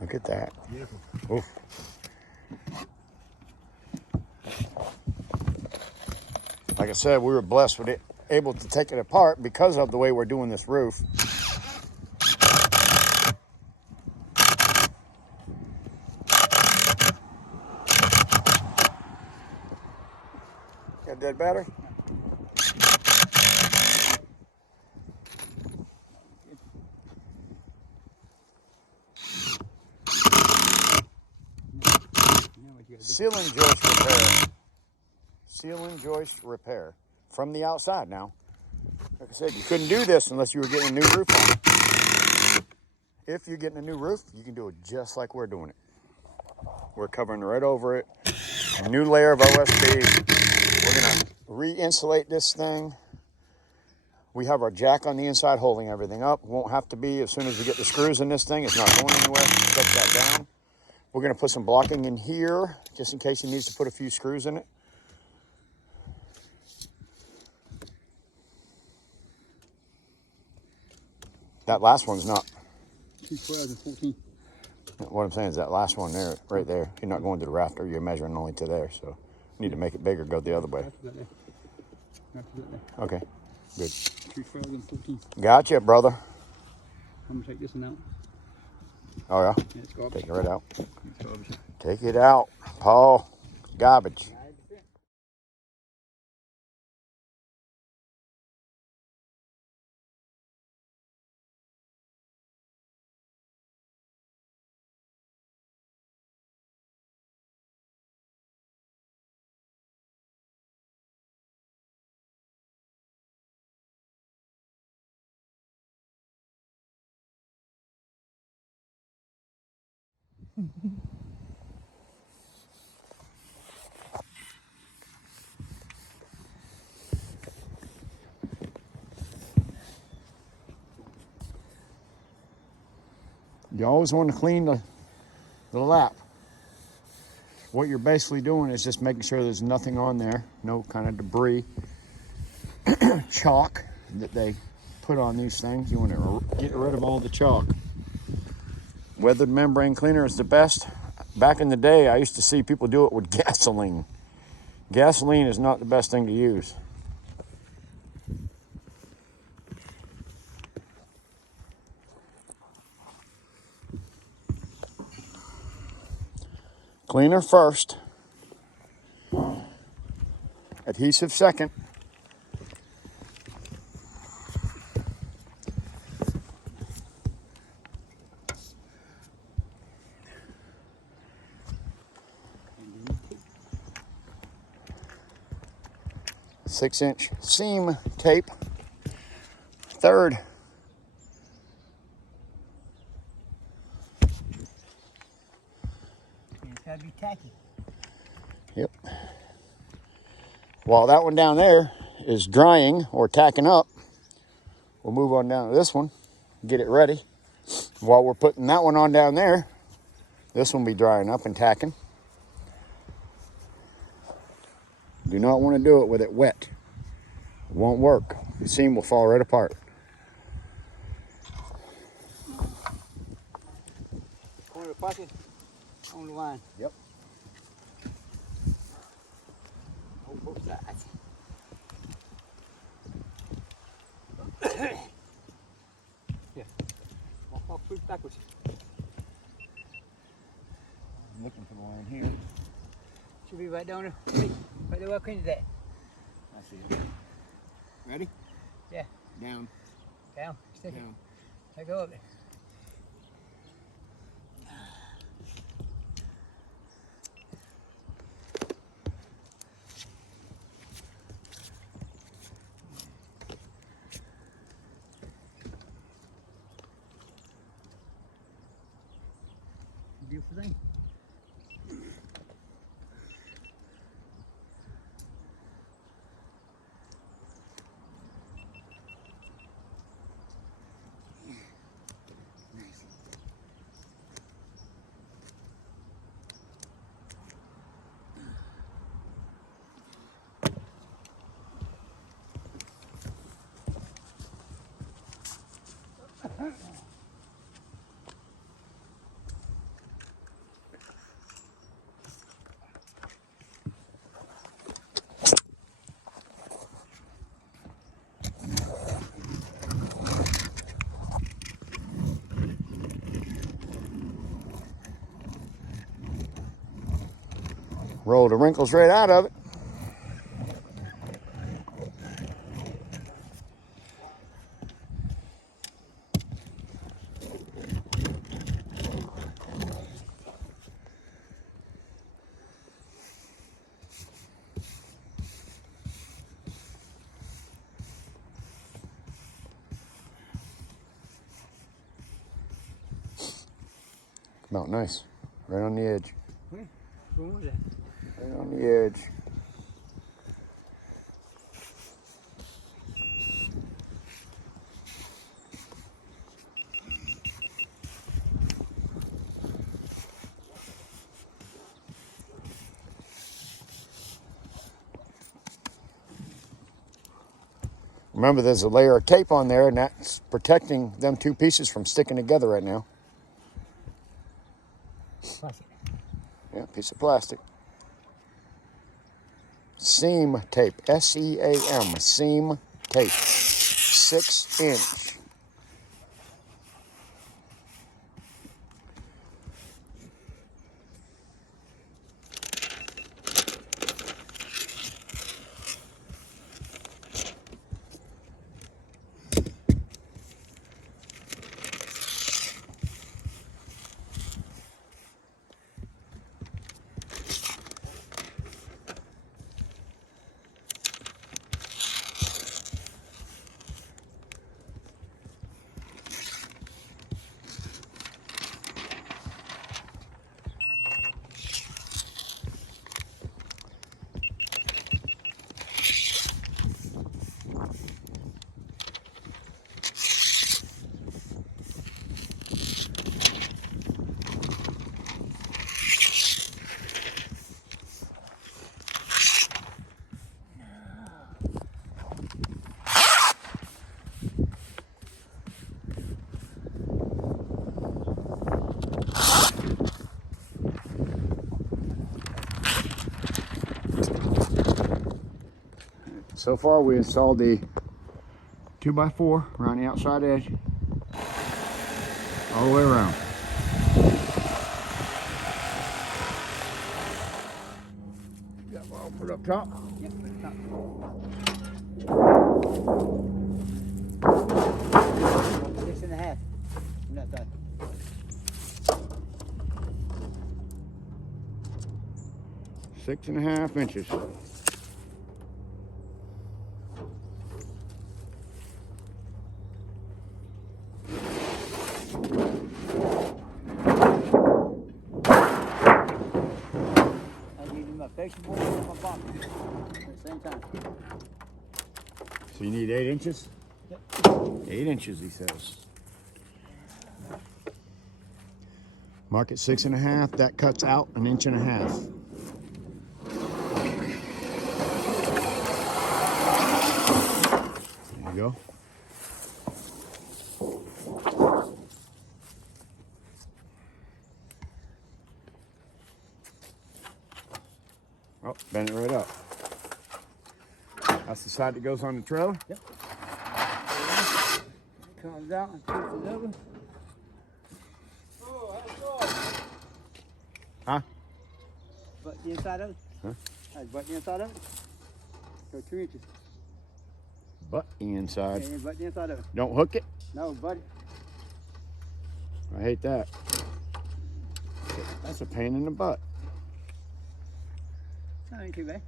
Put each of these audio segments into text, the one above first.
Look at that. Beautiful. Oof. Like I said, we were blessed with it, able to take it apart because of the way we're doing this roof. Got a dead battery? Ceiling joist repair. Ceiling joist repair. From the outside now. Like I said, you couldn't do this unless you were getting a new roof on it. If you're getting a new roof, you can do it just like we're doing it. We're covering right over it. A new layer of OSB. We're going to re-insulate this thing. We have our jack on the inside holding everything up. Won't have to be as soon as we get the screws in this thing. It's not going anywhere. Take that down. We're going to put some blocking in here just in case he needs to put a few screws in it. That last one's not. 2014. What I'm saying is that last one there, right there, you're not going to the rafter. You're measuring only to there. So you need to make it bigger, go the other way. Okay, good. 2014. Gotcha, brother. I'm going to take this one out. Oh, yeah? Yeah, it's garbage. Take it right out. It's garbage. Take it out, Paul. Garbage. You always want to clean the lap. What you're basically doing is just making sure there's nothing on there, no kind of debris, chalk that they put on these things. You want to get rid of all the chalk. Weathered membrane cleaner is the best. Back in the day, I used to see people do it with gasoline. Gasoline is not the best thing to use. Cleaner first, adhesive second. Six-inch seam tape. Third. It's got to be tacky. Yep. While that one down there is drying or tacking up, we'll move on down to this one, get it ready. While we're putting that one on down there, this one will be drying up and tacking. Do not want to do it with it wet. It won't work. The seam will fall right apart. Corner of the pocket, on the line. Yep. On both sides. Yeah. Walk through backwards. I'm looking for the line here. Should be right down there. Hey, right there, walk into that. I see it. Ready? Yeah. Down. Down. Stick it. Down. Let go of it. Beautiful thing. roll the wrinkles right out of it. Come out nice. Right on the edge. Where was that? Right on the edge. Remember, there's a layer of tape on there, and that's protecting them two pieces from sticking together right now. Plastic. Yeah, piece of plastic. Seam tape. S-E-A-M. Seam tape. 6-inch. So far, we installed the 2x4 around the outside edge, all the way around. Got one put up top. Yep, put it top. 6.5. On that side. Six and a half inches. Board and my box at the same time. So you need 8 inches? Yep. 8 inches, he says. Mark it 6.5. That cuts out 1.5 inches. There you go. Oh, bend it right up. That's the side that goes on the trailer? Yep. Comes out and puts it over. Oh, that's all. Huh? Butt the inside of it. Huh? Butt the inside of it. Go 2 inches. Butt the inside. Yeah, butt the inside of it. Don't hook it? No, butt it. I hate that. That's a pain in the butt. That ain't too bad.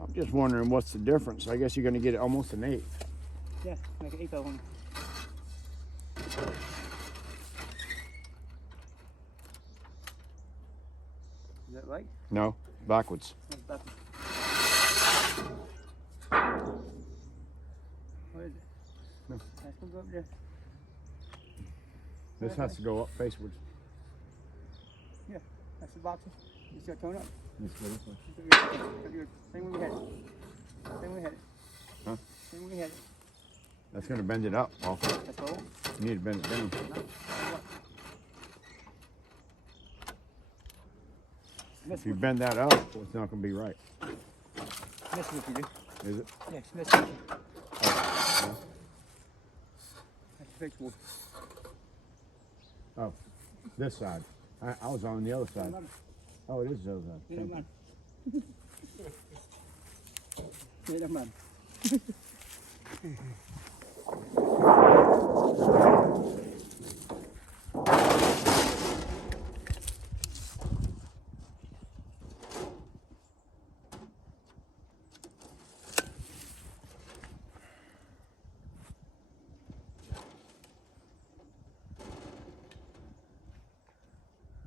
I'm just wondering what's the difference. I guess you're going to get it almost an 1/8. Yeah, make an 1/8 of one. Is that right? No, backwards. That's backwards. What is it? No. That's gonna go up there. This has to go up facewards. Yeah, that's the box. You still tone up. This way, this way. Same way we had it. Same way we had it. Huh? Same way we had it. That's going to bend it up. Oh, That's all. you need to bend it down. If you bend that up, it's not going to be right. Smith with you do. Is it? Yeah, Smith with you. Oh, That's the fixed board. oh, this side. I was on the other side. Oh, it is those. Hindi naman. Hindi naman.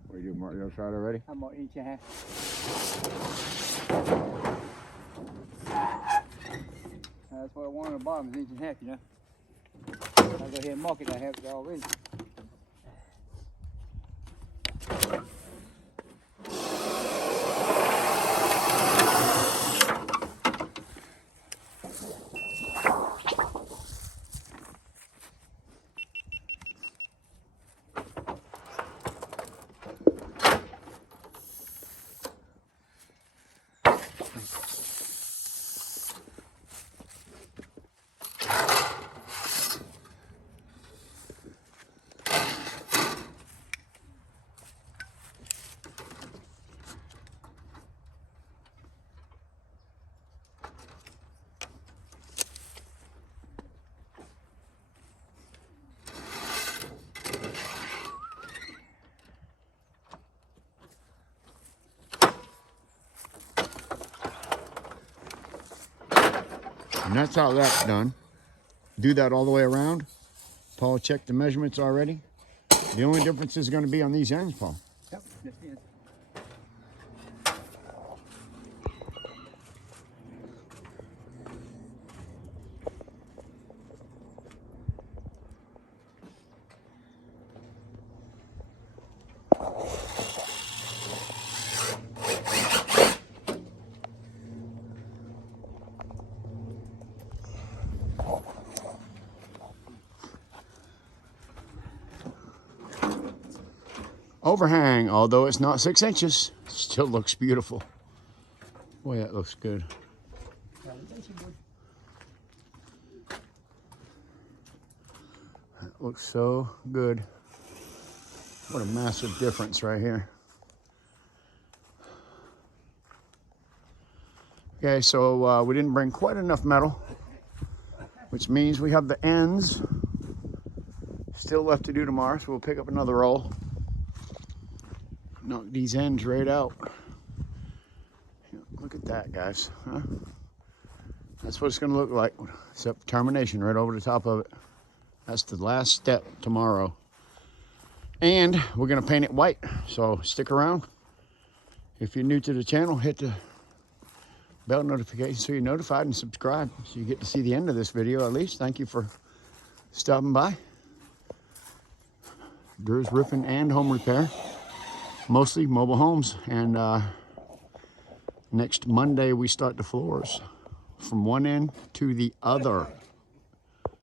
What do you do, Mark? You outside already? I'm more inch and a half. That's what I want on the bottom is inch and a half, you know. I'll go ahead and mark it. I have it already. And that's how that's done. Do that all the way around. Paul checked the measurements already. The only difference is going to be on these ends, Paul. Yep, that's it. Overhang, although it's not 6 inches, still looks beautiful. Boy, that looks good. That looks so good. What a massive difference right here. Okay, so we didn't bring quite enough metal, which means we have the ends still left to do tomorrow, so we'll pick up another roll. Knock these ends right out. Look at that, guys. Huh? That's what it's going to look like, except termination right over the top of it. That's the last step tomorrow. And we're going to paint it white, so stick around. If you're new to the channel, hit the bell notification so you're notified, and subscribe so you get to see the end of this video at least. Thank you for stopping by. Drew's Roofing and Home Repair. Mostly mobile homes, and next Monday we start the floors from one end to the other.